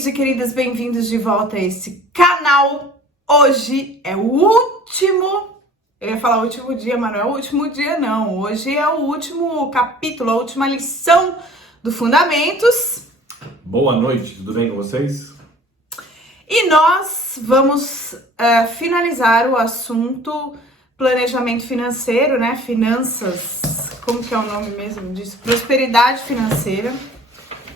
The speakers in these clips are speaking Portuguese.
queridos e queridas, bem-vindos de volta a esse canal. Hoje é o último, eu ia falar último dia, mas não é o último dia não. Hoje é o último capítulo, a última lição do Fundamentos. Boa noite, tudo bem com vocês? E nós vamos finalizar o assunto planejamento financeiro, né? Finanças, como que é o nome mesmo disso? Prosperidade financeira.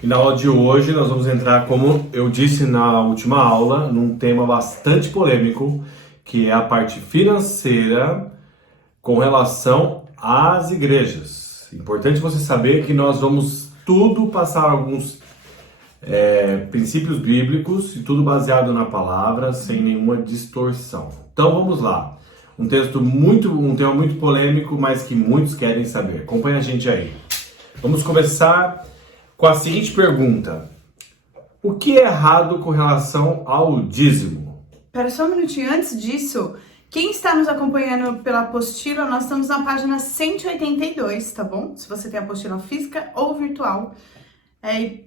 E na aula de hoje nós vamos entrar, como eu disse na última aula, num tema bastante polêmico, que é a parte financeira com relação às igrejas. Importante você saber que nós vamos tudo passar alguns princípios bíblicos e tudo baseado na palavra, sem nenhuma distorção. Então vamos lá. Um tema muito polêmico, mas que muitos querem saber. Acompanha a gente aí. Vamos começar com a seguinte pergunta: o que é errado com relação ao dízimo? Espera só um minutinho, antes disso, quem está nos acompanhando pela apostila, nós estamos na página 182, tá bom? Se você tem apostila física ou virtual,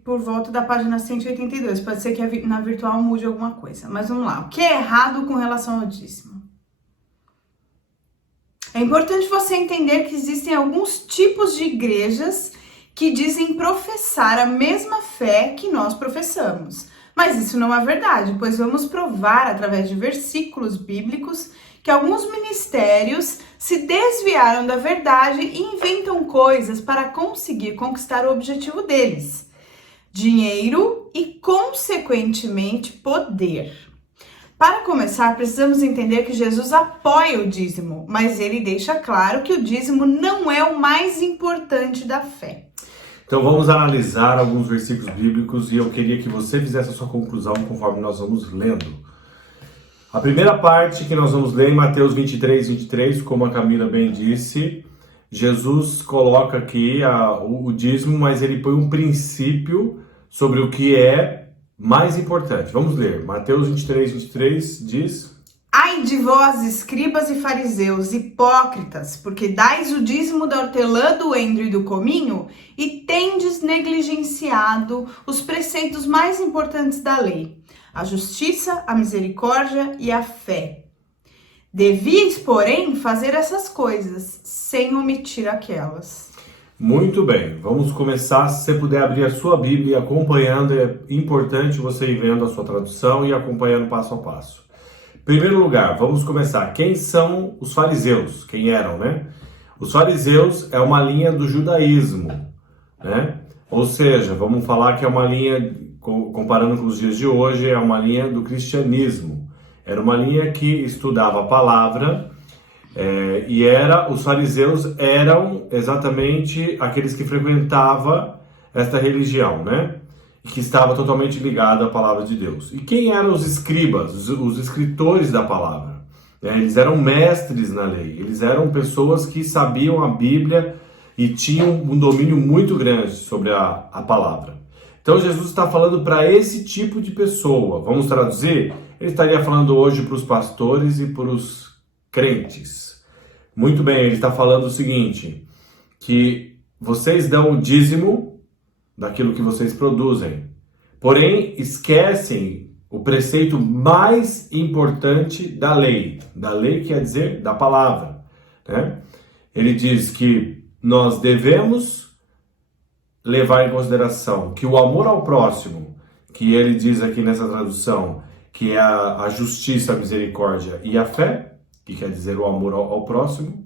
por volta da página 182, pode ser que na virtual mude alguma coisa, mas vamos lá. O que é errado com relação ao dízimo? É importante você entender que existem alguns tipos de igrejas que dizem professar a mesma fé que nós professamos. Mas isso não é verdade, pois vamos provar através de versículos bíblicos que alguns ministérios se desviaram da verdade e inventam coisas para conseguir conquistar o objetivo deles: dinheiro e, consequentemente, poder. Para começar, precisamos entender que Jesus apoia o dízimo, mas ele deixa claro que o dízimo não é o mais importante da fé. Então vamos analisar alguns versículos bíblicos e eu queria que você fizesse a sua conclusão conforme nós vamos lendo. A primeira parte que nós vamos ler em Mateus 23, como a Camila bem disse, Jesus coloca aqui o dízimo, mas ele põe um princípio sobre o que é mais importante. Vamos ler. Mateus 23 diz: Ai de vós, escribas e fariseus, hipócritas, porque dais o dízimo da hortelã, do endro e do cominho, e tendes negligenciado os preceitos mais importantes da lei: a justiça, a misericórdia e a fé. Devíeis, porém, fazer essas coisas, sem omitir aquelas. Muito bem, vamos começar. Se você puder abrir a sua Bíblia e acompanhando, é importante você ir vendo a sua tradução e acompanhando passo a passo. Em primeiro lugar, vamos começar. Quem são os fariseus? Quem eram, né? Os fariseus é uma linha do judaísmo, né? Ou seja, vamos falar que é uma linha, comparando com os dias de hoje, é uma linha do cristianismo. Era uma linha que estudava a palavra. Os fariseus eram exatamente aqueles que frequentavam esta religião, né? E que estava totalmente ligado à palavra de Deus. E quem eram os escribas, os escritores da palavra? Eles eram mestres na lei, eles eram pessoas que sabiam a Bíblia e tinham um domínio muito grande sobre a palavra. Então Jesus está falando para esse tipo de pessoa. Vamos traduzir? Ele estaria falando hoje para os pastores e para os crentes. Muito bem, ele está falando o seguinte: que vocês dão o dízimo daquilo que vocês produzem, porém esquecem o preceito mais importante da lei. Da lei quer dizer da palavra, né? Ele diz que nós devemos levar em consideração que o amor ao próximo, que ele diz aqui nessa tradução, que é a justiça, a misericórdia e a fé, que quer dizer o amor ao próximo,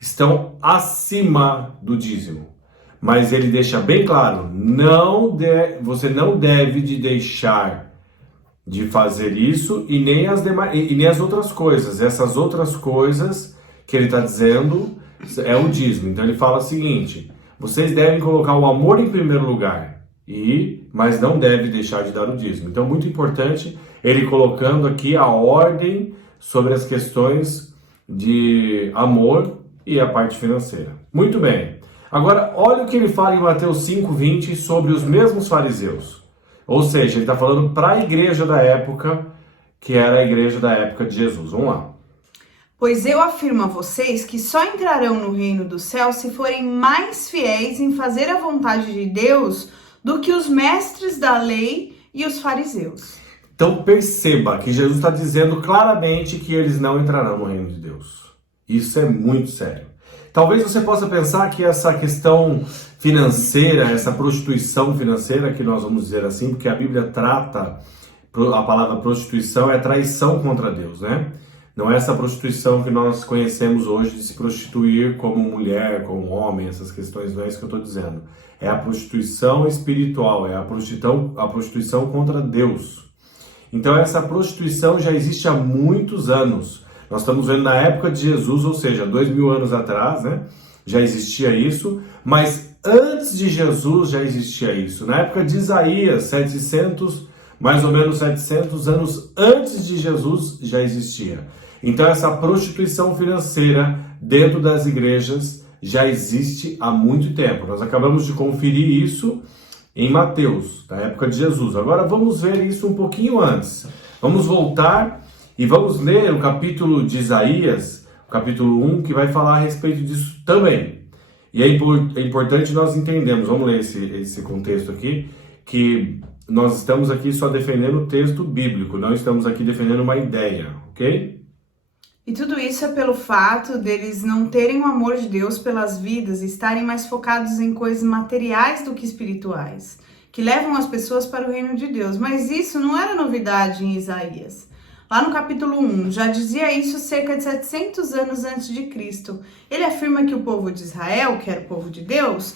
estão acima do dízimo. Mas ele deixa bem claro, você não deve deixar de fazer isso e nem as outras coisas. Essas outras coisas que ele está dizendo é o dízimo. Então ele fala o seguinte: vocês devem colocar o amor em primeiro lugar, mas não deve deixar de dar o dízimo. Então muito importante ele colocando aqui a ordem sobre as questões de amor e a parte financeira. Muito bem. Agora, olha o que ele fala em Mateus 5:20 sobre os mesmos fariseus. Ou seja, ele está falando para a igreja da época, que era a igreja da época de Jesus. Vamos lá. Pois eu afirmo a vocês que só entrarão no reino do céu se forem mais fiéis em fazer a vontade de Deus do que os mestres da lei e os fariseus. Então perceba que Jesus está dizendo claramente que eles não entrarão no reino de Deus. Isso é muito sério. Talvez você possa pensar que essa questão financeira, essa prostituição financeira, que nós vamos dizer assim, porque a Bíblia trata, a palavra prostituição é traição contra Deus, né? Não é essa prostituição que nós conhecemos hoje de se prostituir como mulher, como homem, essas questões, não é isso que eu estou dizendo. É a prostituição espiritual, é a prostituição contra Deus. Então essa prostituição já existe há muitos anos. Nós estamos vendo na época de Jesus, ou seja, 2000 anos atrás, né? Já existia isso, mas antes de Jesus já existia isso. Na época de Isaías, mais ou menos 700 anos antes de Jesus já existia. Então essa prostituição financeira dentro das igrejas já existe há muito tempo. Nós acabamos de conferir isso em Mateus, na época de Jesus. Agora vamos ver isso um pouquinho antes. Vamos voltar e vamos ler o capítulo de Isaías, o capítulo 1, que vai falar a respeito disso também. E é importante nós entendermos, vamos ler esse contexto aqui, que nós estamos aqui só defendendo o texto bíblico, não estamos aqui defendendo uma ideia, ok? E tudo isso é pelo fato deles não terem o amor de Deus pelas vidas e estarem mais focados em coisas materiais do que espirituais, que levam as pessoas para o reino de Deus. Mas isso não era novidade em Isaías. Lá no capítulo 1, já dizia isso cerca de 700 anos antes de Cristo. Ele afirma que o povo de Israel, que era o povo de Deus,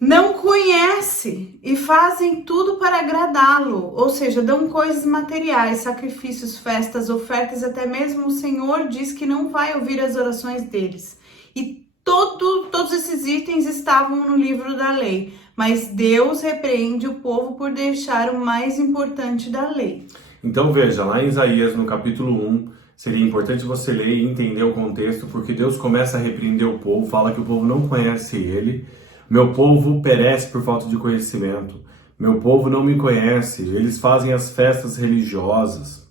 não conhece e fazem tudo para agradá-lo, ou seja, dão coisas materiais, sacrifícios, festas, ofertas, até mesmo o Senhor diz que não vai ouvir as orações deles. E todos esses itens estavam no livro da lei, mas Deus repreende o povo por deixar o mais importante da lei. Então veja, lá em Isaías, no capítulo 1, seria importante você ler e entender o contexto, porque Deus começa a repreender o povo, fala que o povo não conhece ele. Meu povo perece por falta de conhecimento. Meu povo não me conhece. Eles fazem as festas religiosas.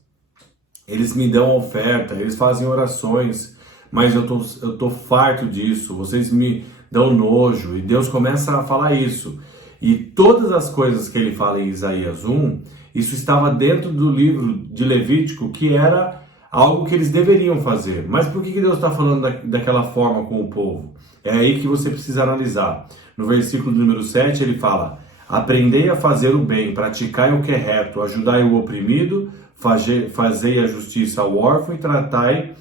Eles me dão oferta. Eles fazem orações. Mas eu tô farto disso. Vocês me dão nojo. E Deus começa a falar isso. E todas as coisas que ele fala em Isaías 1, isso estava dentro do livro de Levítico, que era algo que eles deveriam fazer. Mas por que Deus está falando daquela forma com o povo? É aí que você precisa analisar. No versículo número 7 ele fala: aprendei a fazer o bem, praticai o que é reto, ajudai o oprimido, fazei a justiça ao órfão e tratai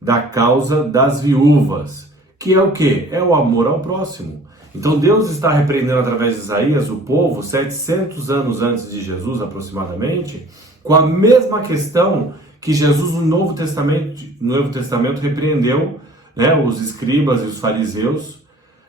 da causa das viúvas. Que é o quê? É o amor ao próximo. Então Deus está repreendendo através de Isaías o povo 700 anos antes de Jesus aproximadamente, com a mesma questão que Jesus no Novo Testamento repreendeu, né, os escribas e os fariseus,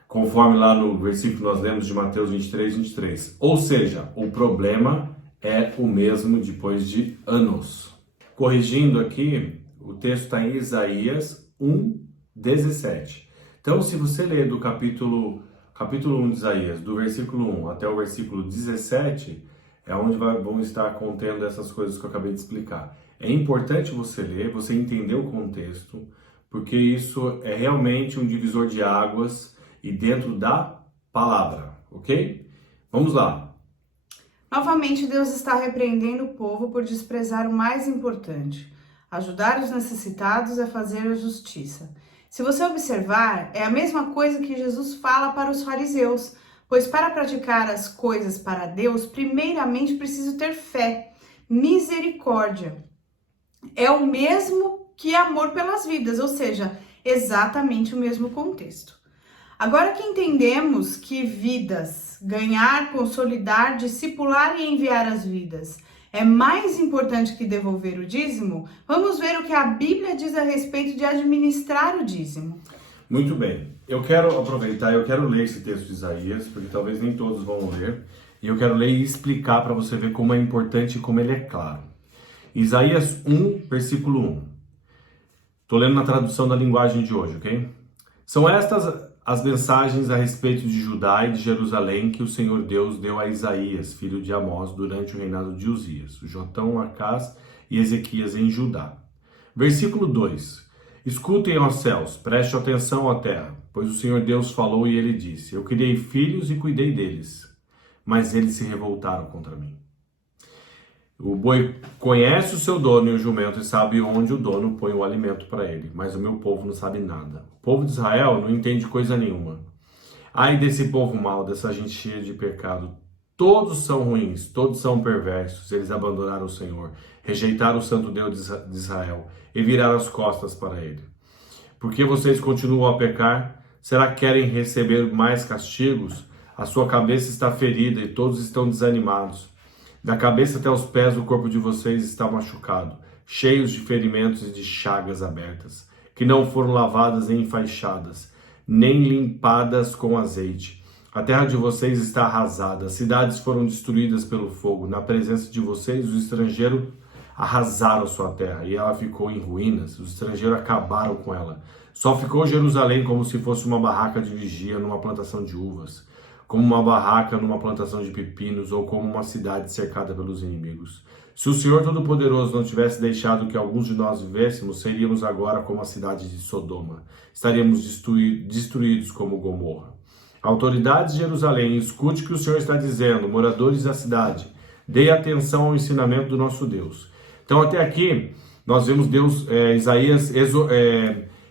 conforme lá no versículo que nós lemos de Mateus 23. Ou seja, o problema é o mesmo depois de anos. Corrigindo aqui, o texto está em Isaías 1:17. Então, se você ler do capítulo 1 de Isaías, do versículo 1 até o versículo 17, é onde vão estar contendo essas coisas que eu acabei de explicar. É importante você ler, você entender o contexto, porque isso é realmente um divisor de águas e dentro da palavra, ok? Vamos lá. Novamente, Deus está repreendendo o povo por desprezar o mais importante. Ajudar os necessitados é fazer a justiça. Se você observar, é a mesma coisa que Jesus fala para os fariseus, pois para praticar as coisas para Deus, primeiramente preciso ter fé, misericórdia. É o mesmo que amor pelas vidas, ou seja, exatamente o mesmo contexto. Agora que entendemos que vidas, ganhar, consolidar, discipular e enviar as vidas é mais importante que devolver o dízimo, vamos ver o que a Bíblia diz a respeito de administrar o dízimo. Muito bem. Eu quero aproveitar, eu quero ler esse texto de Isaías, porque talvez nem todos vão ler, e eu quero ler e explicar para você ver como é importante e como ele é claro. Isaías 1, versículo 1. Estou lendo na tradução da linguagem de hoje, ok? São estas as mensagens a respeito de Judá e de Jerusalém que o Senhor Deus deu a Isaías, filho de Amós, durante o reinado de Uzias, Jotão, Acás e Ezequias em Judá. Versículo 2. Escutem, ó céus, preste atenção, ó terra, pois o Senhor Deus falou e ele disse: eu criei filhos e cuidei deles, mas eles se revoltaram contra mim. O boi conhece o seu dono e o jumento e sabe onde o dono põe o alimento para ele, mas o meu povo não sabe nada. O povo de Israel não entende coisa nenhuma. Ai desse povo mau, dessa gente cheia de pecado. Todos são ruins, todos são perversos. Eles abandonaram o Senhor, rejeitaram o santo Deus de Israel e viraram as costas para ele. Por que vocês continuam a pecar? Será que querem receber mais castigos? A sua cabeça está ferida e todos estão desanimados. Da cabeça até os pés, o corpo de vocês está machucado, cheios de ferimentos e de chagas abertas, que não foram lavadas nem enfaixadas, nem limpadas com azeite. A terra de vocês está arrasada, as cidades foram destruídas pelo fogo. Na presença de vocês, os estrangeiros arrasaram sua terra e ela ficou em ruínas. Os estrangeiros acabaram com ela. Só ficou Jerusalém como se fosse uma barraca de vigia numa plantação de uvas, como uma barraca numa plantação de pepinos ou como uma cidade cercada pelos inimigos. Se o Senhor Todo-Poderoso não tivesse deixado que alguns de nós vivêssemos, seríamos agora como a cidade de Sodoma. Estaríamos destruídos como Gomorra. Autoridades de Jerusalém, escute o que o Senhor está dizendo, moradores da cidade. Dê atenção ao ensinamento do nosso Deus. Então até aqui nós vemos Isaías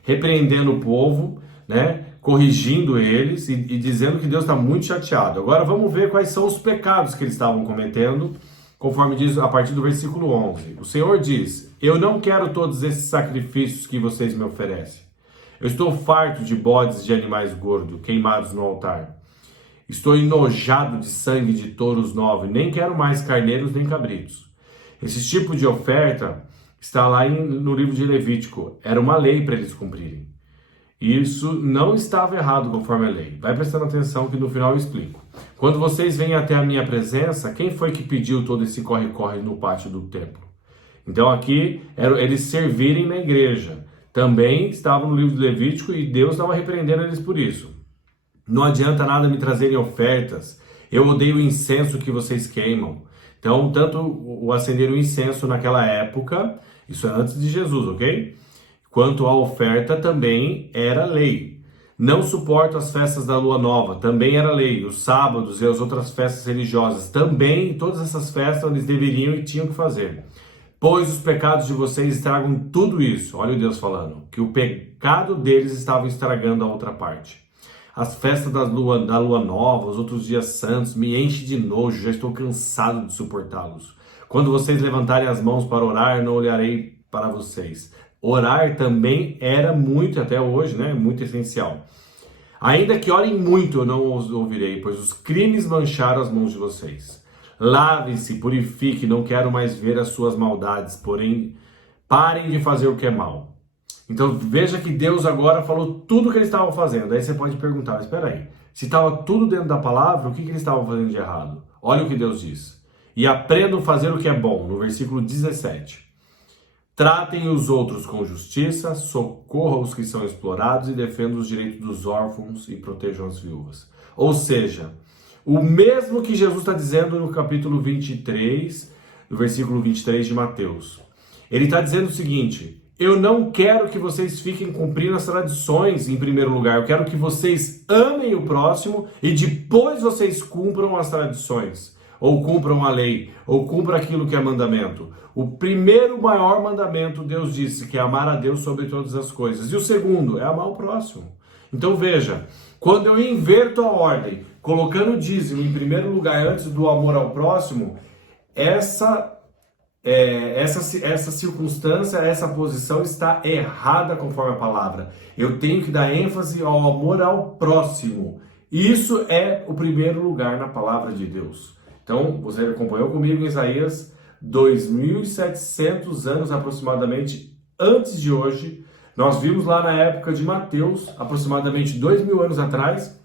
repreendendo o povo, né? Corrigindo eles e dizendo que Deus está muito chateado. Agora vamos ver quais são os pecados que eles estavam cometendo, conforme diz a partir do versículo 11. O Senhor diz: eu não quero todos esses sacrifícios que vocês me oferecem. Eu estou farto de bodes e de animais gordos queimados no altar. Estou enojado de sangue de touros novos, nem quero mais carneiros nem cabritos. Esse tipo de oferta está lá no livro de Levítico. Era uma lei para eles cumprirem. Isso não estava errado conforme a lei. Vai prestando atenção que no final eu explico. Quando vocês vêm até a minha presença, quem foi que pediu todo esse corre-corre no pátio do templo? Então aqui, eles servirem na igreja. Também estavam no livro de Levítico e Deus estava repreendendo eles por isso. Não adianta nada me trazerem ofertas. Eu odeio o incenso que vocês queimam. Então, tanto o acender o incenso naquela época, isso é antes de Jesus, ok? Quanto à oferta, também era lei. Não suporto as festas da lua nova, também era lei. Os sábados e as outras festas religiosas, também todas essas festas eles deveriam e tinham que fazer. Pois os pecados de vocês estragam tudo isso. Olha o Deus falando, que o pecado deles estava estragando a outra parte. As festas da lua nova, os outros dias santos, me enchem de nojo, já estou cansado de suportá-los. Quando vocês levantarem as mãos para orar, não olharei para vocês. Orar também era muito, até hoje, né? Muito essencial. Ainda que orem muito, eu não os ouvirei, pois os crimes mancharam as mãos de vocês. Lavem-se, purifiquem, não quero mais ver as suas maldades, porém, parem de fazer o que é mal. Então veja que Deus agora falou tudo o que eles estavam fazendo. Aí você pode perguntar, mas espera aí, se estava tudo dentro da palavra, o que eles estavam fazendo de errado? Olha o que Deus diz. E aprendam a fazer o que é bom, no versículo 17. Tratem os outros com justiça, socorram os que são explorados e defendam os direitos dos órfãos e protejam as viúvas. Ou seja, o mesmo que Jesus está dizendo no capítulo 23, no versículo 23 de Mateus. Ele está dizendo o seguinte: eu não quero que vocês fiquem cumprindo as tradições em primeiro lugar. Eu quero que vocês amem o próximo e depois vocês cumpram as tradições. Ou cumpram a lei, ou cumpram aquilo que é mandamento. O primeiro maior mandamento, Deus disse, que é amar a Deus sobre todas as coisas. E o segundo é amar o próximo. Então veja, quando eu inverto a ordem, colocando o dízimo em primeiro lugar antes do amor ao próximo, essa circunstância, essa posição está errada conforme a palavra. Eu tenho que dar ênfase ao amor ao próximo. Isso é o primeiro lugar na palavra de Deus. Então, você acompanhou comigo em Isaías 2.700 anos aproximadamente antes de hoje. Nós vimos lá na época de Mateus, aproximadamente 2.000 anos atrás.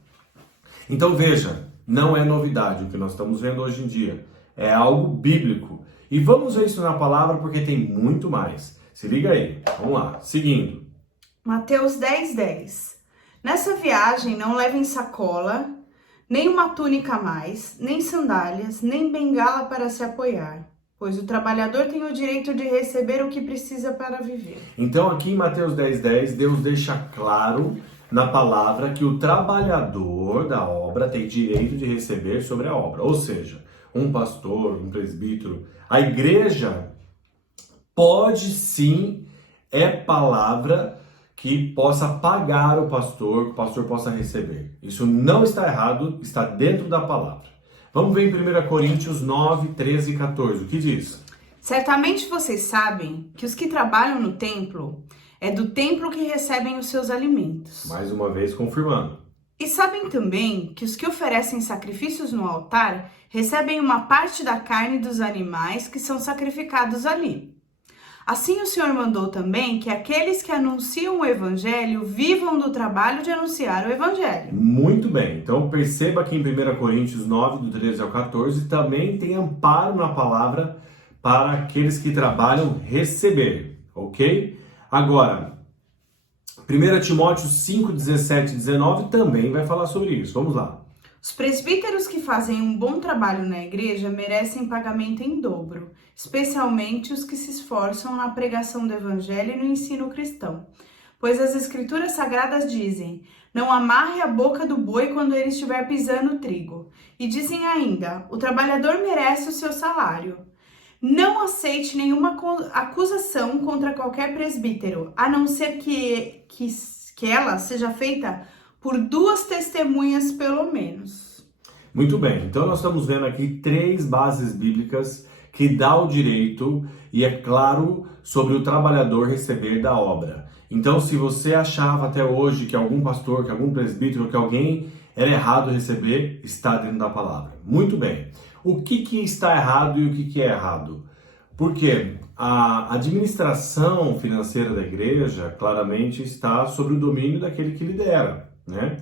Então veja, não é novidade o que nós estamos vendo hoje em dia. É algo bíblico. E vamos ver isso na palavra porque tem muito mais. Se liga aí, vamos lá, seguindo. Mateus 10:10. Nessa viagem não levem sacola, nem uma túnica a mais, nem sandálias, nem bengala para se apoiar, pois o trabalhador tem o direito de receber o que precisa para viver. Então aqui em Mateus 10:10, Deus deixa claro na palavra que o trabalhador da obra tem direito de receber sobre a obra. Ou seja, um pastor, um presbítero. A igreja pode sim, é palavra que possa pagar o pastor, que o pastor possa receber. Isso não está errado, está dentro da palavra. Vamos ver em 1 Coríntios 9, 13 e 14, o que diz? Certamente vocês sabem que os que trabalham no templo, é do templo que recebem os seus alimentos. Mais uma vez confirmando. E sabem também que os que oferecem sacrifícios no altar recebem uma parte da carne dos animais que são sacrificados ali. Assim o Senhor mandou também que aqueles que anunciam o Evangelho vivam do trabalho de anunciar o Evangelho. Muito bem, então perceba que em 1 Coríntios 9, do 13 ao 14, também tem amparo na palavra para aqueles que trabalham receber, ok? Agora, 1 Timóteo 5, 17 e 19 também vai falar sobre isso. Vamos lá. Os presbíteros que fazem um bom trabalho na igreja merecem pagamento em dobro, especialmente os que se esforçam na pregação do evangelho e no ensino cristão. Pois as escrituras sagradas dizem: não amarre a boca do boi quando ele estiver pisando o trigo. E dizem ainda: o trabalhador merece o seu salário. Não aceite nenhuma acusação contra qualquer presbítero, a não ser que ela seja feita por 2 testemunhas pelo menos. Muito bem, então nós estamos vendo aqui 3 bases bíblicas que dá o direito e é claro sobre o trabalhador receber da obra. Então, se você achava até hoje que algum pastor, que algum presbítero, que alguém era errado receber, está dentro da palavra. Muito bem. O que está errado e o que é errado? Porque a administração financeira da igreja claramente está sob o domínio daquele que lidera, né?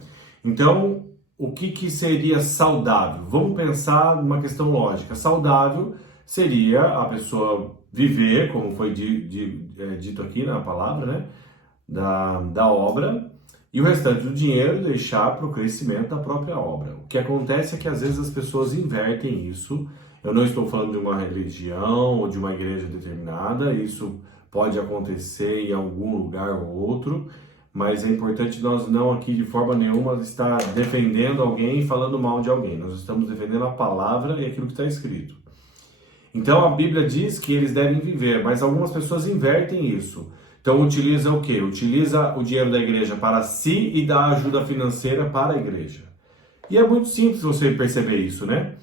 Então, o que seria saudável? Vamos pensar numa questão lógica. Saudável seria a pessoa viver, como foi dito aqui na palavra, né? Da obra, e o restante do dinheiro deixar para o crescimento da própria obra. O que acontece é que às vezes as pessoas invertem isso. Eu não estou falando de uma religião ou de uma igreja determinada, isso pode acontecer em algum lugar ou outro, mas é importante nós não aqui de forma nenhuma estar defendendo alguém e falando mal de alguém. Nós estamos defendendo a palavra e aquilo que está escrito. Então a Bíblia diz que eles devem viver, mas algumas pessoas invertem isso. Então utiliza o quê? Utiliza o dinheiro da igreja para si e dá ajuda financeira para a igreja. E é muito simples você perceber isso, né?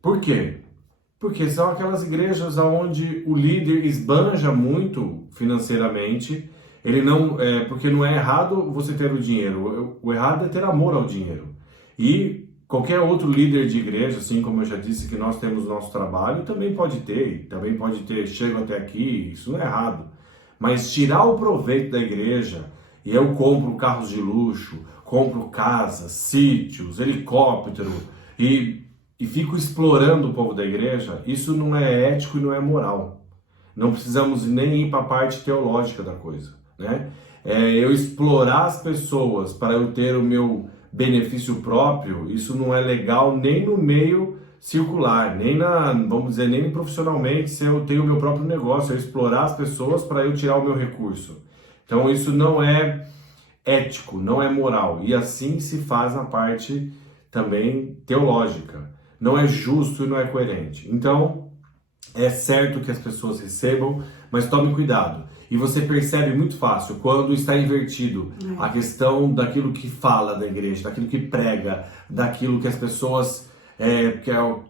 Por quê? Porque são aquelas igrejas onde o líder esbanja muito financeiramente. Ele não, porque não é errado você ter o dinheiro. O errado é ter amor ao dinheiro. E qualquer outro líder de igreja, assim como eu já disse que nós temos nosso trabalho, também pode ter, chego até aqui, isso não é errado. Mas tirar o proveito da igreja, e eu compro carros de luxo, compro casas, sítios, helicóptero, e fico explorando o povo da igreja, isso não é ético e não é moral. Não precisamos nem ir para a parte teológica da coisa, né? Eu explorar as pessoas para eu ter o meu benefício próprio, isso não é legal nem no meio circular, vamos dizer, nem profissionalmente, se eu tenho o meu próprio negócio, eu explorar as pessoas para eu tirar o meu recurso. Então isso não é ético, não é moral, e assim se faz na parte também teológica. Não é justo e não é coerente. Então, é certo que as pessoas recebam, mas tome cuidado. E você percebe muito fácil quando está invertido a questão daquilo que fala da igreja, daquilo que prega, daquilo que as pessoas...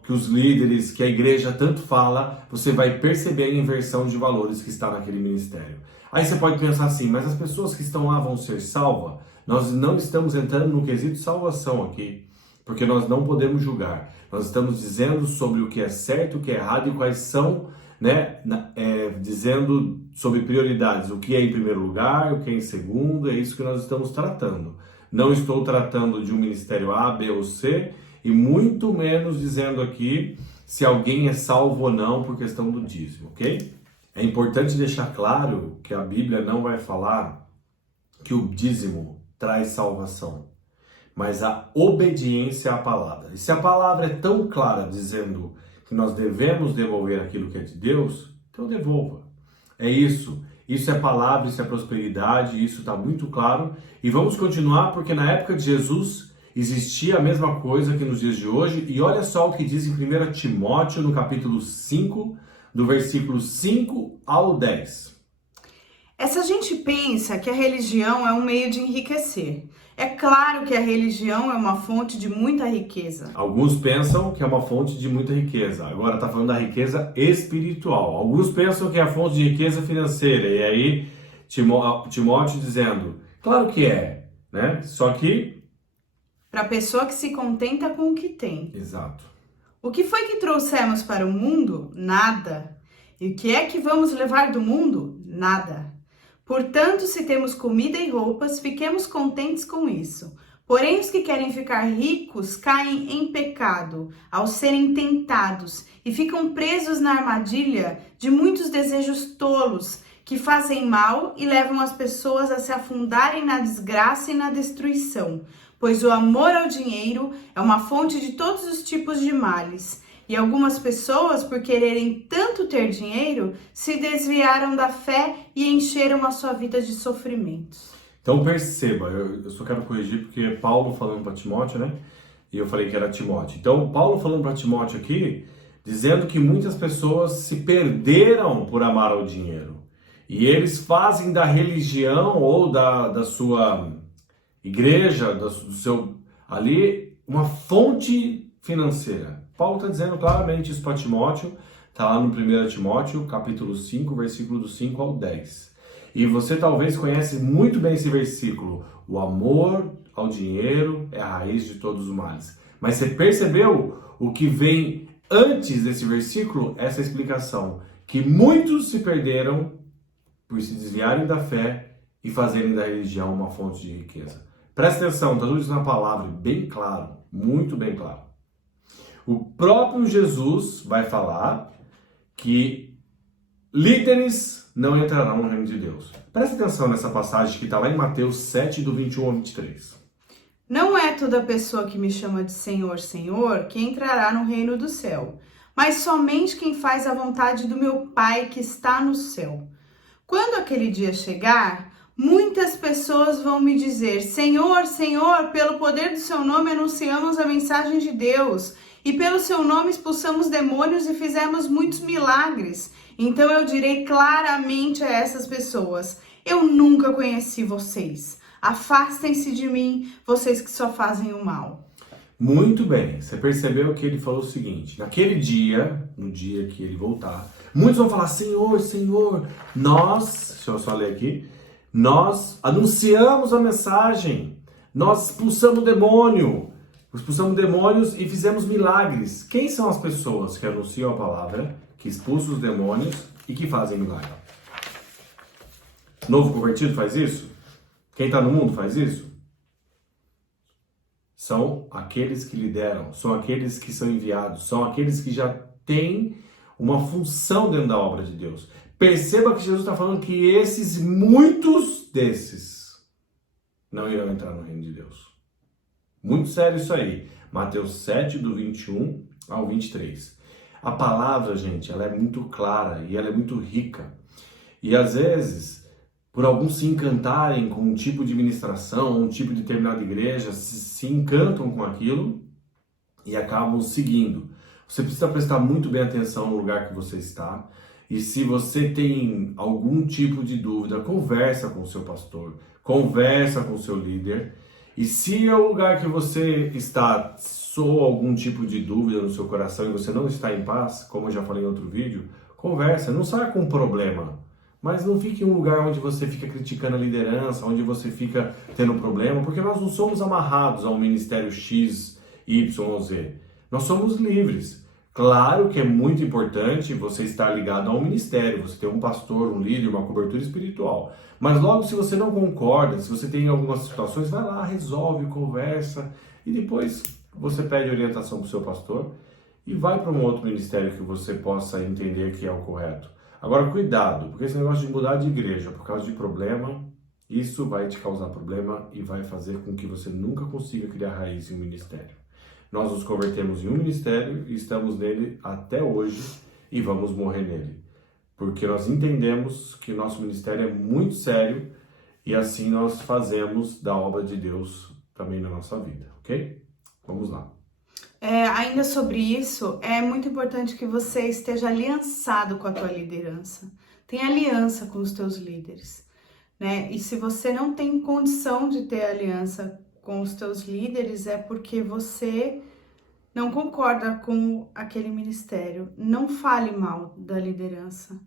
que os líderes, que a igreja tanto fala, você vai perceber a inversão de valores que está naquele ministério. Aí você pode pensar assim, mas as pessoas que estão lá vão ser salvas? Nós não estamos entrando no quesito salvação aqui, porque nós não podemos julgar. Nós estamos dizendo sobre o que é certo, o que é errado e quais são, dizendo sobre prioridades, o que é em primeiro lugar, o que é em segundo, é isso que nós estamos tratando. Não estou tratando de um ministério A, B ou C, e muito menos dizendo aqui se alguém é salvo ou não por questão do dízimo, ok? É importante deixar claro que a Bíblia não vai falar que o dízimo traz salvação, mas a obediência à palavra. E se a palavra é tão clara dizendo que nós devemos devolver aquilo que é de Deus, então devolva. É isso. Isso é palavra, isso é prosperidade, isso está muito claro. E vamos continuar porque na época de Jesus existia a mesma coisa que nos dias de hoje. E olha só o que diz em 1 Timóteo, no capítulo 5, do versículo 5 ao 10. Essa gente pensa que a religião é um meio de enriquecer. É claro que a religião é uma fonte de muita riqueza. Alguns pensam que é uma fonte de muita riqueza. Agora está falando da riqueza espiritual. Alguns pensam que é a fonte de riqueza financeira. E aí Timóteo dizendo, claro que é, né? Só que... para a pessoa que se contenta com o que tem. Exato. O que foi que trouxemos para o mundo? Nada. E o que é que vamos levar do mundo? Nada. Portanto, se temos comida e roupas, fiquemos contentes com isso. Porém, os que querem ficar ricos caem em pecado ao serem tentados e ficam presos na armadilha de muitos desejos tolos que fazem mal e levam as pessoas a se afundarem na desgraça e na destruição. Pois o amor ao dinheiro é uma fonte de todos os tipos de males. E algumas pessoas, por quererem tanto ter dinheiro, se desviaram da fé e encheram a sua vida de sofrimentos. Então perceba, eu só quero corrigir porque é Paulo falando para Timóteo, né? E eu falei que era Timóteo. Então Paulo falando para Timóteo aqui, dizendo que muitas pessoas se perderam por amar ao dinheiro. E eles fazem da religião ou da sua igreja, do seu ali, uma fonte financeira. Paulo está dizendo claramente isso para Timóteo, está lá no 1 Timóteo, capítulo 5, versículo do 5 ao 10. E você talvez conhece muito bem esse versículo. O amor ao dinheiro é a raiz de todos os males. Mas você percebeu o que vem antes desse versículo? Essa explicação. Que muitos se perderam por se desviarem da fé e fazerem da religião uma fonte de riqueza. Presta atenção, está tudo isso na palavra, bem claro, muito bem claro. O próprio Jesus vai falar que líderes não entrarão no reino de Deus. Presta atenção nessa passagem que está lá em Mateus 7, do 21 ao 23. Não é toda pessoa que me chama de Senhor, Senhor, que entrará no reino do céu, mas somente quem faz a vontade do meu Pai que está no céu. Quando aquele dia chegar, muitas pessoas vão me dizer, Senhor, Senhor, pelo poder do seu nome anunciamos a mensagem de Deus, e pelo seu nome expulsamos demônios e fizemos muitos milagres. Então eu direi claramente a essas pessoas, eu nunca conheci vocês. Afastem-se de mim, vocês que só fazem o mal. Muito bem, você percebeu que ele falou o seguinte, naquele dia, no dia que ele voltar, muitos vão falar, Senhor, Senhor, deixa eu só ler aqui, nós anunciamos a mensagem, nós expulsamos demônios e fizemos milagres. Quem são as pessoas que anunciam a palavra, que expulsam os demônios e que fazem milagre? Novo convertido faz isso? Quem está no mundo faz isso? São aqueles que lideram, são aqueles que são enviados, são aqueles que já têm uma função dentro da obra de Deus. Perceba que Jesus está falando que muitos desses, não irão entrar no reino de Deus. Muito sério isso aí. Mateus 7, do 21 ao 23. A palavra, gente, ela é muito clara e ela é muito rica. E às vezes, por alguns se encantarem com um tipo de ministração, um tipo de determinada igreja, se encantam com aquilo e acabam seguindo. Você precisa prestar muito bem atenção no lugar que você está. E se você tem algum tipo de dúvida, conversa com o seu pastor, conversa com o seu líder. E se é o lugar que você está, soa algum tipo de dúvida no seu coração e você não está em paz, como eu já falei em outro vídeo, conversa, não saia com problema. Mas não fique em um lugar onde você fica criticando a liderança, onde você fica tendo problema, porque nós não somos amarrados a um ministério X, Y ou Z. Nós somos livres. Claro que é muito importante você estar ligado a um ministério, você ter um pastor, um líder, uma cobertura espiritual. Mas logo, se você não concorda, se você tem algumas situações, vai lá, resolve, conversa e depois você pede orientação para o seu pastor e vai para um outro ministério que você possa entender que é o correto. Agora, cuidado, porque esse negócio de mudar de igreja por causa de problema, isso vai te causar problema e vai fazer com que você nunca consiga criar raiz em um ministério. Nós nos convertemos em um ministério e estamos nele até hoje e vamos morrer nele. Porque nós entendemos que nosso ministério é muito sério e assim nós fazemos da obra de Deus também na nossa vida, ok? ok? Vamos lá. Ainda sobre isso, é muito importante que você esteja aliançado com a tua liderança. Tenha aliança com os teus líderes, né? E se você não tem condição de ter aliança com os teus líderes, é porque você não concorda com aquele ministério. Não fale mal da liderança.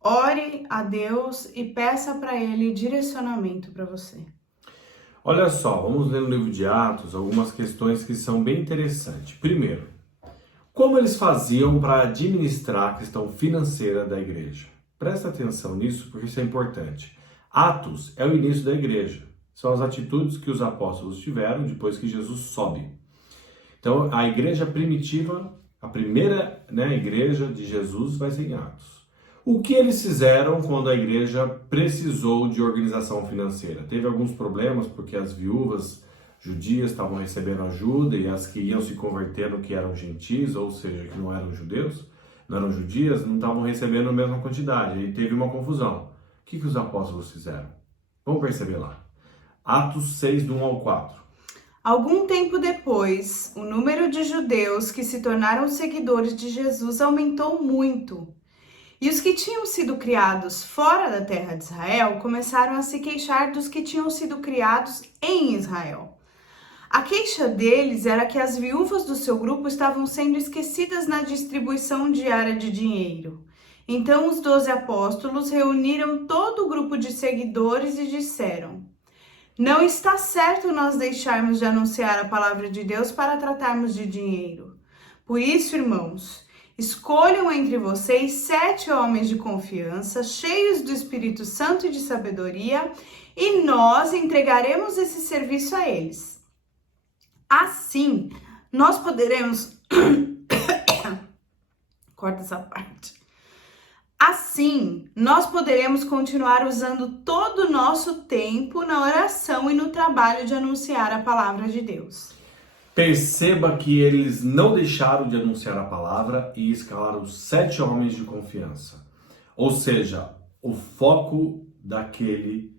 Ore a Deus e peça para Ele direcionamento para você. Olha só, vamos ler no livro de Atos algumas questões que são bem interessantes. Primeiro, como eles faziam para administrar a questão financeira da igreja? Presta atenção nisso porque isso é importante. Atos é o início da igreja. São as atitudes que os apóstolos tiveram depois que Jesus sobe. Então, a igreja primitiva, a primeira igreja de Jesus vai ser em Atos. O que eles fizeram quando a igreja precisou de organização financeira? Teve alguns problemas porque as viúvas judias estavam recebendo ajuda e as que iam se convertendo que eram gentis, ou seja, que não eram judeus, não eram judias, não estavam recebendo a mesma quantidade. E teve uma confusão. O que os apóstolos fizeram? Vamos perceber lá. Atos 6, do 1 ao 4. Algum tempo depois, o número de judeus que se tornaram seguidores de Jesus aumentou muito. E os que tinham sido criados fora da terra de Israel começaram a se queixar dos que tinham sido criados em Israel. A queixa deles era que as viúvas do seu grupo estavam sendo esquecidas na distribuição diária de dinheiro. Então os 12 apóstolos reuniram todo o grupo de seguidores e disseram: não está certo nós deixarmos de anunciar a palavra de Deus para tratarmos de dinheiro. Por isso, irmãos, escolham entre vocês 7 homens de confiança, cheios do Espírito Santo e de sabedoria, e nós entregaremos esse serviço a eles. Assim, nós poderemos... Corta essa parte. Assim, nós poderemos continuar usando todo o nosso tempo na oração e no trabalho de anunciar a palavra de Deus. Perceba que eles não deixaram de anunciar a palavra e escalaram 7 homens de confiança. Ou seja, o foco daquele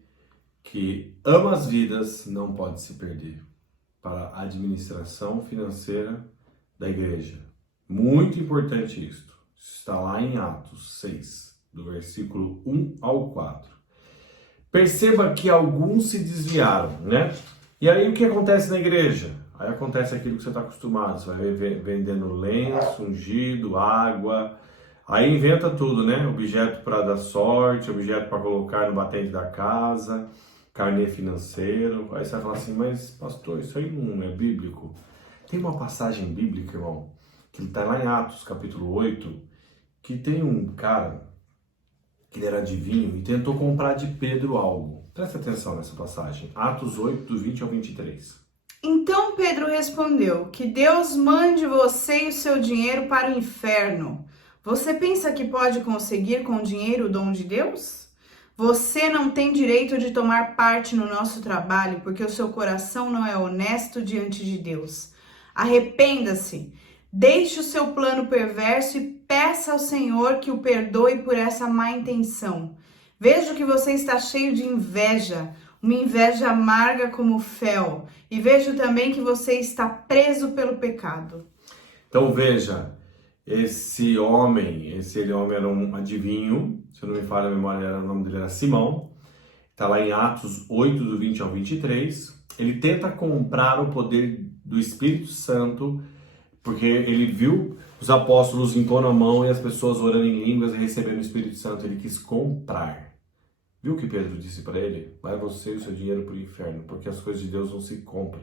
que ama as vidas não pode se perder para a administração financeira da igreja. Muito importante isso. Está lá em Atos 6, do versículo 1 ao 4. Perceba que alguns se desviaram, né? E aí o que acontece na igreja? Aí acontece aquilo que você está acostumado. Você vai ver vendendo lenço, ungido, água. Aí inventa tudo, né? Objeto para dar sorte, objeto para colocar no batente da casa, carnê financeiro. Aí você vai falar assim, mas pastor, isso aí não é bíblico? Tem uma passagem bíblica, irmão, que está lá em Atos, capítulo 8, que tem um cara que ele era adivinho e tentou comprar de Pedro algo. Presta atenção nessa passagem. Atos 8, do 20 ao 23. Então Pedro respondeu: que Deus mande você e o seu dinheiro para o inferno. Você pensa que pode conseguir com dinheiro o dom de Deus? Você não tem direito de tomar parte no nosso trabalho porque o seu coração não é honesto diante de Deus. Arrependa-se. Deixe o seu plano perverso e peça ao Senhor que o perdoe por essa má intenção. Vejo que você está cheio de inveja, uma inveja amarga como fel, e vejo também que você está preso pelo pecado. Então veja, esse homem era um adivinho, se eu não me falha a memória, o nome dele era Simão, está lá em Atos 8, do 20 ao 23, ele tenta comprar o poder do Espírito Santo, porque ele viu os apóstolos impondo a mão e as pessoas orando em línguas e recebendo o Espírito Santo. Ele quis comprar. Viu o que Pedro disse para ele? Vai você e o seu dinheiro para o inferno, porque as coisas de Deus não se compram.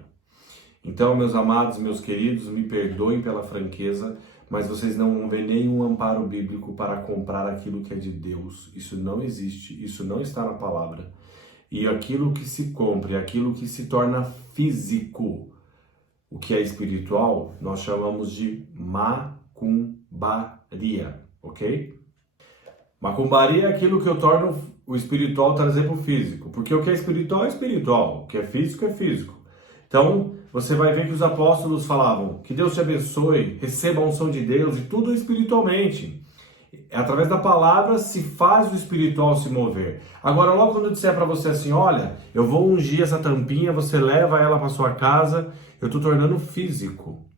Então, meus amados, meus queridos, me perdoem pela franqueza, mas vocês não vão ver nenhum amparo bíblico para comprar aquilo que é de Deus. Isso não existe, isso não está na palavra. E aquilo que se compra, aquilo que se torna físico, o que é espiritual, nós chamamos de macumbaria, ok? Macumbaria é aquilo que eu torno o espiritual trazer para o físico, porque o que é espiritual, o que é físico. Então, você vai ver que os apóstolos falavam, que Deus te abençoe, receba a unção de Deus, e tudo espiritualmente. Através da palavra se faz o espiritual se mover. Agora, logo quando eu disser para você assim, olha, eu vou ungir essa tampinha, você leva ela para sua casa, eu estou tornando físico.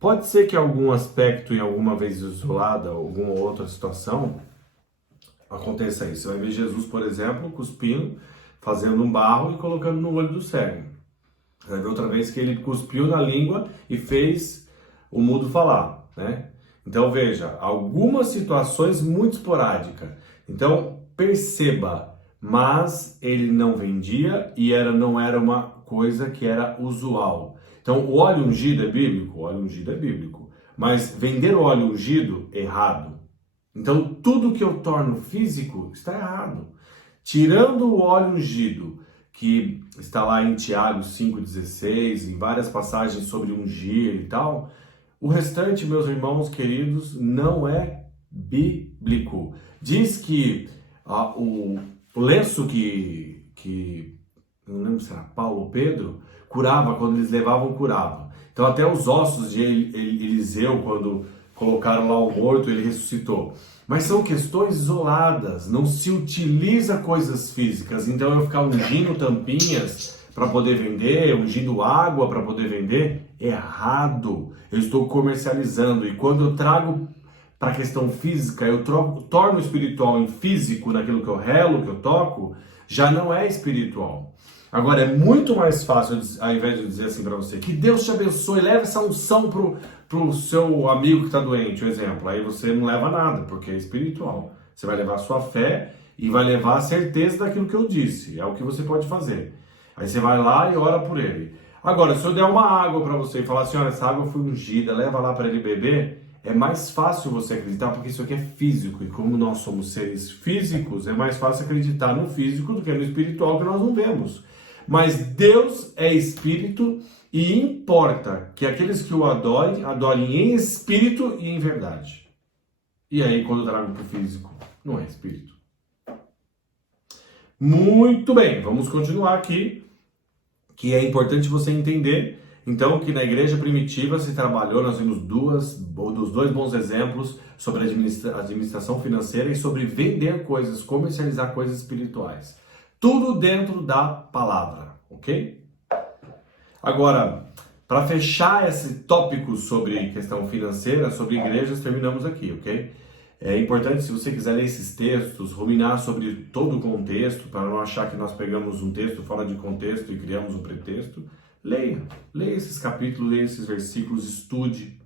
Pode ser que algum aspecto, em alguma vez isolada, alguma outra situação, aconteça isso. Você vai ver Jesus, por exemplo, cuspindo, fazendo um barro e colocando no olho do cego. Você vai ver outra vez que ele cuspiu na língua e fez o mudo falar, né? Então veja, algumas situações muito esporádicas. Então perceba, mas ele não vendia e não era uma coisa que era usual. Então o óleo ungido é bíblico? O óleo ungido é bíblico. Mas vender o óleo ungido, errado. Então tudo que eu torno físico está errado. Tirando o óleo ungido, que está lá em Tiago 5,16, em várias passagens sobre ungir e tal, o restante, meus irmãos queridos, não é bíblico. Diz que o lenço que não lembro se era Paulo ou Pedro, curava, quando eles levavam, curava. Então até os ossos de Eliseu, quando colocaram lá o morto, ele ressuscitou. Mas são questões isoladas, não se utiliza coisas físicas. Então eu ficar ungindo tampinhas para poder vender, ungindo água para poder vender, errado. Eu estou comercializando. E quando eu trago para a questão física, eu torno o espiritual em físico, naquilo que eu relo, que eu toco, já não é espiritual. Agora, é muito mais fácil, ao invés de dizer assim para você, que Deus te abençoe, leve essa unção pro seu amigo que está doente, um exemplo. Aí você não leva nada, porque é espiritual. Você vai levar a sua fé e vai levar a certeza daquilo que eu disse. É o que você pode fazer. Aí você vai lá e ora por ele. Agora, se eu der uma água para você e falar assim, olha, essa água foi ungida, leva lá para ele beber, é mais fácil você acreditar, porque isso aqui é físico. E como nós somos seres físicos, é mais fácil acreditar no físico do que no espiritual, que nós não vemos. Mas Deus é espírito e importa que aqueles que o adorem, adorem em espírito e em verdade. E aí, quando eu trago para o físico, não é espírito. Muito bem, vamos continuar aqui, que é importante você entender, então, que na igreja primitiva se trabalhou, nós vimos dois bons exemplos sobre administração financeira e sobre vender coisas, comercializar coisas espirituais. Tudo dentro da palavra, ok? Agora, para fechar esse tópico sobre questão financeira, sobre igrejas, terminamos aqui, ok? É importante, se você quiser ler esses textos, ruminar sobre todo o contexto, para não achar que nós pegamos um texto fora de contexto e criamos um pretexto, leia esses capítulos, leia esses versículos, estude,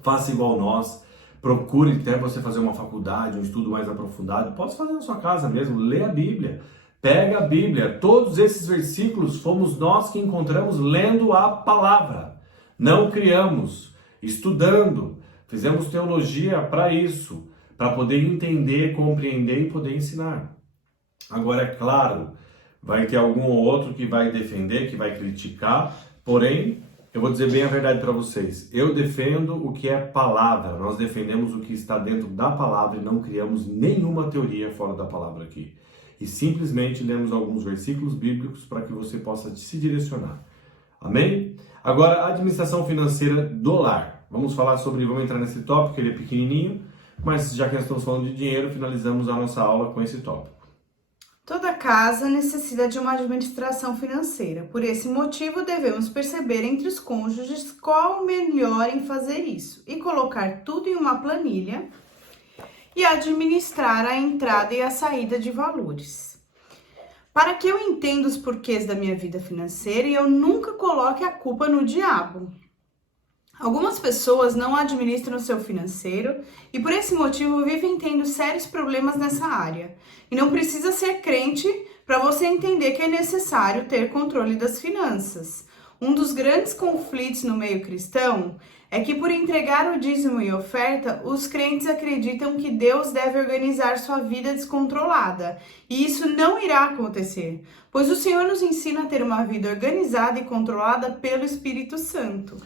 faça igual nós, procure até você fazer uma faculdade, um estudo mais aprofundado, pode fazer na sua casa mesmo, lê a Bíblia. Pega a Bíblia, todos esses versículos fomos nós que encontramos lendo a palavra. Não criamos, estudando, fizemos teologia para isso, para poder entender, compreender e poder ensinar. Agora, é claro, vai ter algum ou outro que vai defender, que vai criticar, porém, eu vou dizer bem a verdade para vocês. Eu defendo o que é palavra, nós defendemos o que está dentro da palavra e não criamos nenhuma teoria fora da palavra aqui. E simplesmente lemos alguns versículos bíblicos para que você possa se direcionar. Amém? Agora, a administração financeira do lar. Vamos entrar nesse tópico, ele é pequenininho, mas já que nós estamos falando de dinheiro, finalizamos a nossa aula com esse tópico. Toda casa necessita de uma administração financeira. Por esse motivo, devemos perceber entre os cônjuges qual o melhor em fazer isso e colocar tudo em uma planilha e administrar a entrada e a saída de valores. Para que eu entenda os porquês da minha vida financeira e eu nunca coloque a culpa no diabo. Algumas pessoas não administram o seu financeiro e por esse motivo vivem tendo sérios problemas nessa área. E não precisa ser crente para você entender que é necessário ter controle das finanças. Um dos grandes conflitos no meio cristão é que por entregar o dízimo e oferta, os crentes acreditam que Deus deve organizar sua vida descontrolada. E isso não irá acontecer, pois o Senhor nos ensina a ter uma vida organizada e controlada pelo Espírito Santo.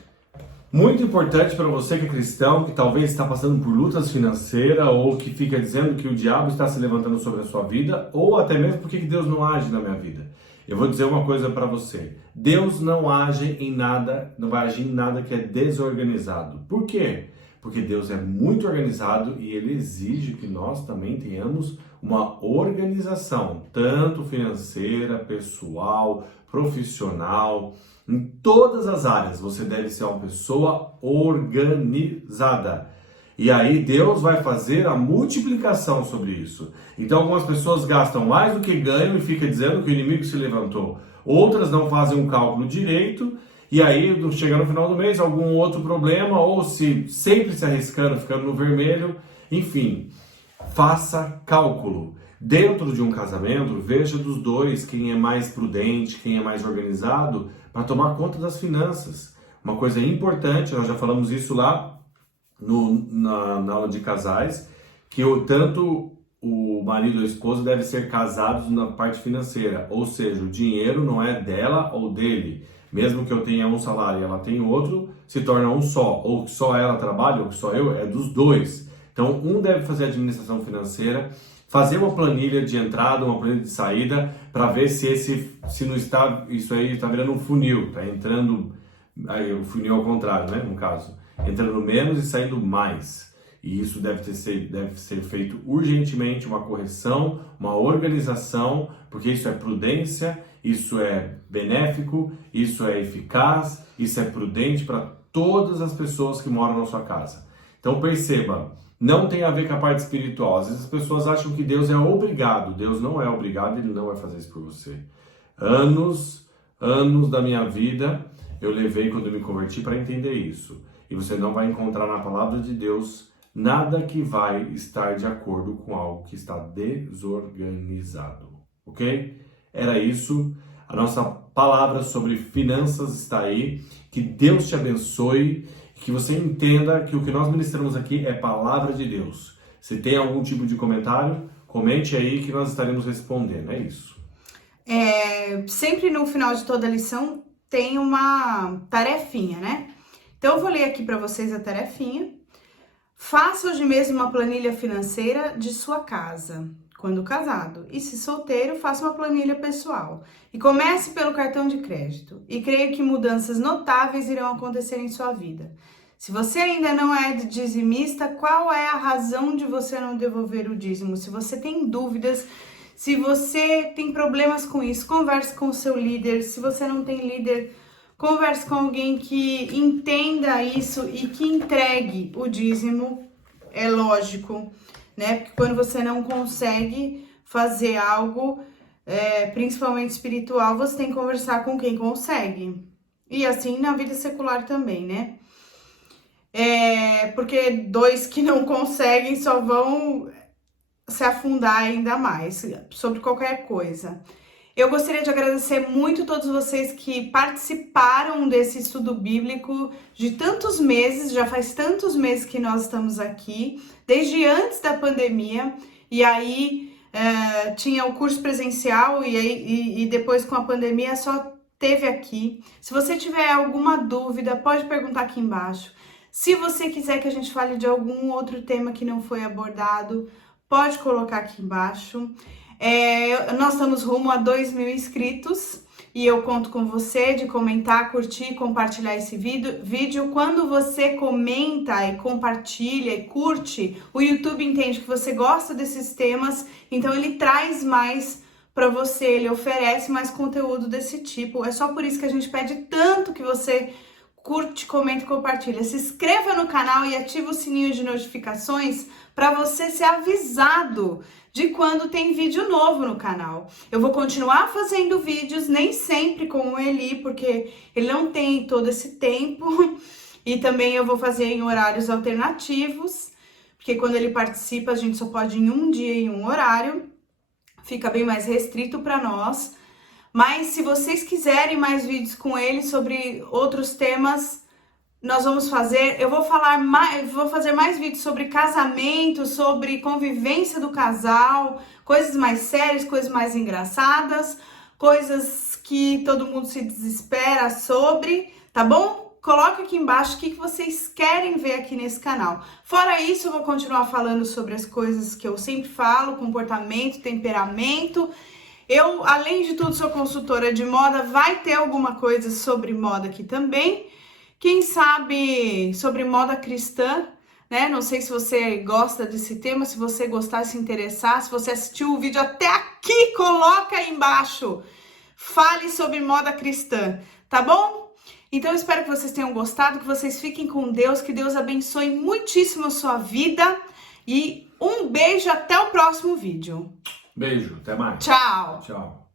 Muito importante para você que é cristão, que talvez está passando por lutas financeiras ou que fica dizendo que o diabo está se levantando sobre a sua vida ou até mesmo porque Deus não age na minha vida. Eu vou dizer uma coisa para você. Deus não age em nada, não vai agir em nada que é desorganizado. Por quê? Porque Deus é muito organizado e Ele exige que nós também tenhamos uma organização, tanto financeira, pessoal, profissional. Em todas as áreas, você deve ser uma pessoa organizada. E aí Deus vai fazer a multiplicação sobre isso. Então algumas pessoas gastam mais do que ganham e fica dizendo que o inimigo se levantou. Outras não fazem um cálculo direito e aí chega no final do mês algum outro problema ou sempre se arriscando, ficando no vermelho. Enfim, faça cálculo. Dentro de um casamento, veja dos dois quem é mais prudente, quem é mais organizado para tomar conta das finanças. Uma coisa importante, nós já falamos isso lá na aula de casais, que tanto o marido ou a esposa devem ser casados na parte financeira, ou seja, o dinheiro não é dela ou dele. Mesmo que eu tenha um salário e ela tenha outro, se torna um só, ou que só ela trabalha, ou que só eu, é dos dois. Então, um deve fazer a administração financeira, fazer uma planilha de entrada, uma planilha de saída, para ver se não está, isso aí está virando um funil, está entrando, aí o funil ao contrário, né, no caso, entrando menos e saindo mais. E isso deve ser feito urgentemente, uma correção, uma organização, porque isso é prudência, isso é benéfico, isso é eficaz, isso é prudente para todas as pessoas que moram na sua casa. Então perceba, não tem a ver com a parte espiritual. Às vezes as pessoas acham que Deus é obrigado. Deus não é obrigado, Ele não vai fazer isso por você. Anos da minha vida eu levei quando eu me converti para entender isso. E você não vai encontrar na palavra de Deus nada que vai estar de acordo com algo que está desorganizado. Ok? Era isso. A nossa palavra sobre finanças está aí. Que Deus te abençoe. Que você entenda que o que nós ministramos aqui é palavra de Deus. Se tem algum tipo de comentário, comente aí que nós estaremos respondendo. É isso. Sempre no final de toda lição tem uma tarefinha, né? Então eu vou ler aqui para vocês a tarefinha. Faça hoje mesmo uma planilha financeira de sua casa, quando casado. E se solteiro, faça uma planilha pessoal. E comece pelo cartão de crédito. E creio que mudanças notáveis irão acontecer em sua vida. Se você ainda não é dizimista, qual é a razão de você não devolver o dízimo? Se você tem dúvidas, se você tem problemas com isso, converse com o seu líder. Se você não tem líder, converse com alguém que entenda isso e que entregue o dízimo. É lógico, né? Porque quando você não consegue fazer algo, principalmente espiritual, você tem que conversar com quem consegue. E assim na vida secular também, né? Porque dois que não conseguem só vão se afundar ainda mais sobre qualquer coisa. Eu gostaria de agradecer muito a todos vocês que participaram desse estudo bíblico de tantos meses, já faz tantos meses que nós estamos aqui, desde antes da pandemia, e aí tinha o curso presencial e depois com a pandemia só teve aqui. Se você tiver alguma dúvida, pode perguntar aqui embaixo. Se você quiser que a gente fale de algum outro tema que não foi abordado, pode colocar aqui embaixo. Nós estamos rumo a 2.000 inscritos e eu conto com você de comentar, curtir, compartilhar esse vídeo. Quando você comenta e compartilha e curte, o YouTube entende que você gosta desses temas, então ele traz mais para você, ele oferece mais conteúdo desse tipo. É só por isso que a gente pede tanto que você curte, comenta e compartilha. Se inscreva no canal e ative o sininho de notificações para você ser avisado de quando tem vídeo novo no canal. Eu vou continuar fazendo vídeos, nem sempre com o Eli, porque ele não tem todo esse tempo. E também eu vou fazer em horários alternativos, porque quando ele participa a gente só pode ir em um dia e um horário. Fica bem mais restrito para nós. Mas se vocês quiserem mais vídeos com ele sobre outros temas, nós vamos fazer. Eu vou fazer mais vídeos sobre casamento, sobre convivência do casal, coisas mais sérias, coisas mais engraçadas, coisas que todo mundo se desespera sobre, tá bom? Coloca aqui embaixo o que vocês querem ver aqui nesse canal. Fora isso, eu vou continuar falando sobre as coisas que eu sempre falo, comportamento, temperamento. Eu, além de tudo, sou consultora de moda, vai ter alguma coisa sobre moda aqui também. Quem sabe sobre moda cristã, né? Não sei se você gosta desse tema, se você gostar, se interessar, se você assistiu o vídeo até aqui, coloca aí embaixo. Fale sobre moda cristã. tá bom? Então eu espero que vocês tenham gostado, que vocês fiquem com Deus, que Deus abençoe muitíssimo a sua vida e um beijo até o próximo vídeo. Beijo, até mais. Tchau! Tchau.